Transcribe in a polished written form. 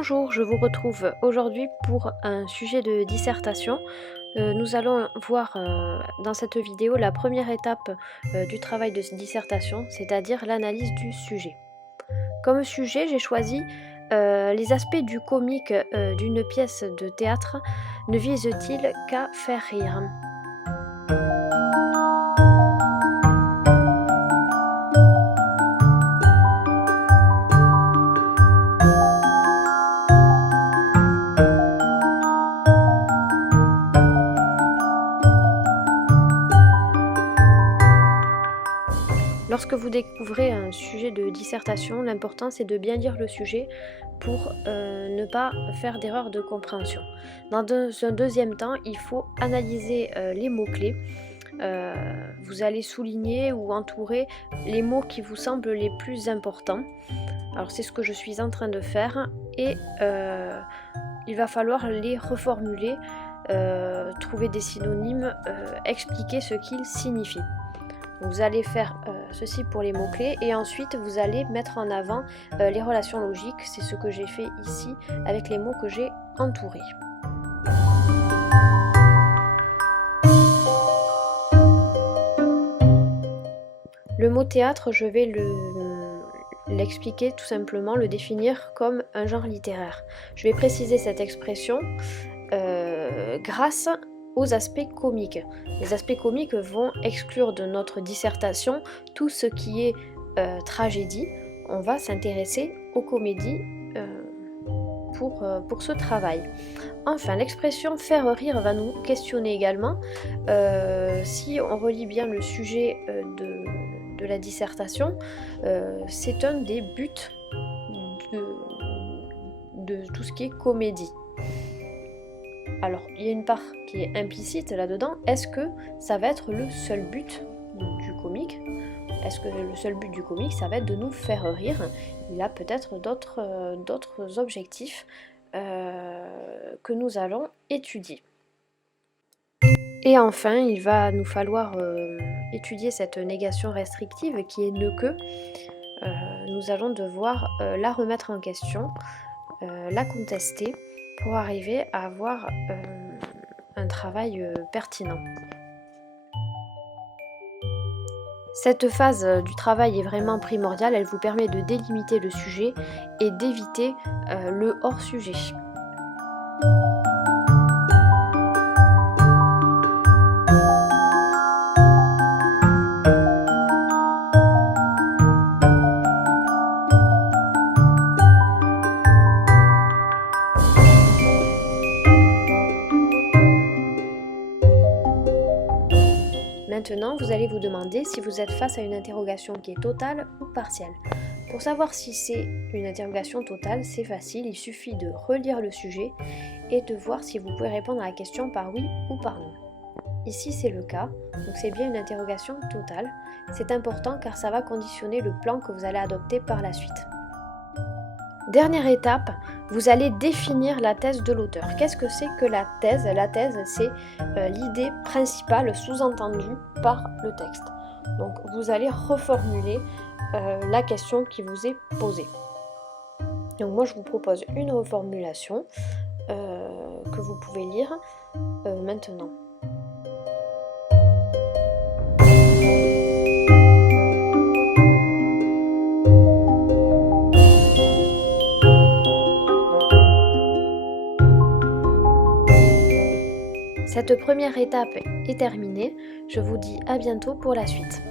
Bonjour, je vous retrouve aujourd'hui pour un sujet de dissertation. Nous allons voir dans cette vidéo la première étape du travail de dissertation, c'est-à-dire l'analyse du sujet. Comme sujet, j'ai choisi les aspects du comique d'une pièce de théâtre ne visent-ils qu'à faire rire. Lorsque vous découvrez un sujet de dissertation, l'important c'est de bien lire le sujet pour ne pas faire d'erreur de compréhension. Dans un deuxième temps, il faut analyser les mots-clés. Vous allez souligner ou entourer les mots qui vous semblent les plus importants. Alors c'est ce que je suis en train de faire et il va falloir les reformuler, trouver des synonymes, expliquer ce qu'ils signifient. Vous allez faire ceci pour les mots-clés et ensuite vous allez mettre en avant les relations logiques. C'est ce que j'ai fait ici avec les mots que j'ai entourés. Le mot théâtre, je vais l'expliquer tout simplement, le définir comme un genre littéraire. Je vais préciser cette expression grâce aux aspects comiques. Les aspects comiques vont exclure de notre dissertation tout ce qui est tragédie. On va s'intéresser aux comédies pour ce travail. Enfin, l'expression faire rire va nous questionner également. Si on relit bien le sujet de la dissertation, c'est un des buts de tout ce qui est comédie. Alors, il y a une part qui est implicite là-dedans. Est-ce que ça va être le seul but du comique? Est-ce que le seul but du comique, ça va être de nous faire rire? Il a peut-être d'autres objectifs que nous allons étudier. Et enfin, il va nous falloir étudier cette négation restrictive qui est ne que. Nous allons devoir la remettre en question, la contester, pour arriver à avoir un travail pertinent. Cette phase du travail est vraiment primordiale, elle vous permet de délimiter le sujet et d'éviter le hors-sujet. Maintenant, vous allez vous demander si vous êtes face à une interrogation qui est totale ou partielle. Pour savoir si c'est une interrogation totale, c'est facile, il suffit de relire le sujet et de voir si vous pouvez répondre à la question par oui ou par non. Ici, c'est le cas, donc c'est bien une interrogation totale. C'est important car ça va conditionner le plan que vous allez adopter par la suite. Dernière étape, vous allez définir la thèse de l'auteur. Qu'est-ce que c'est que la thèse? La thèse, c'est l'idée principale sous-entendue par le texte. Donc vous allez reformuler la question qui vous est posée. Donc moi je vous propose une reformulation que vous pouvez lire maintenant. Cette première étape est terminée, je vous dis à bientôt pour la suite.